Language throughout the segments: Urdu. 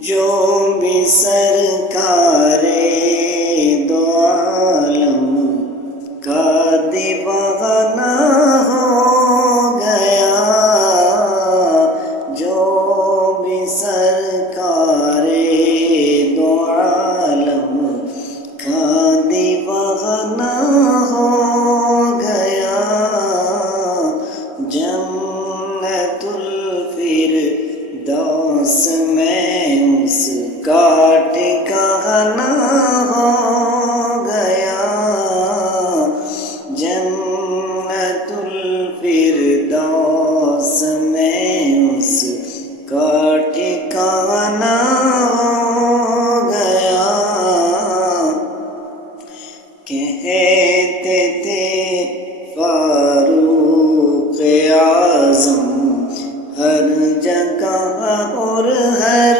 جو بھی سرکار دو عالم کا دیوانہ ہو گیا، جو بھی سرکار دو عالم کا دیوانہ ہو گیا، جنت الفردوس میں اس کا ٹھکانہ ہو گیا، جنت الفردوس میں اس کا ٹھکانہ ہو گیا۔ کہتے تھے فاروق اعظم ہر جگہ اور ہر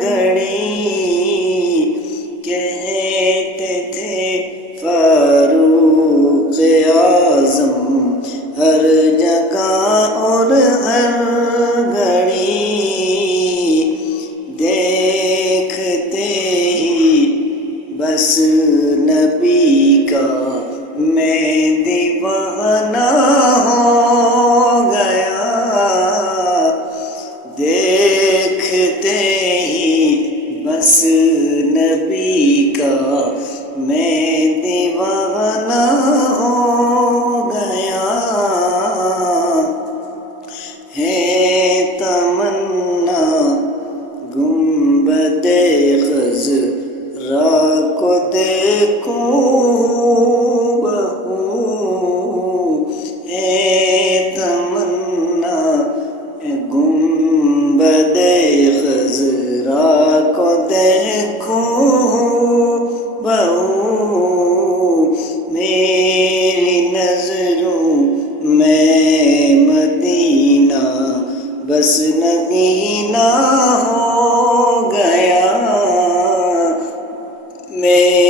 گھڑی، کہتے تھے فاروق اعظم ہر جگہ اور ہر گھڑی، دیکھتے ہی بس نبی کا میں دیوانہ ہو گیا، دیکھتے ہی بس نبی کا میں دیوانہ ہو گیا۔ ہے تمنا گنبد خضرا کو دیکھوں بہو، ہے تمنا گنبد خضرا کو دیکھوں بہو، میری نظروں میں مدینہ بس نگینہ ہو گیا، میں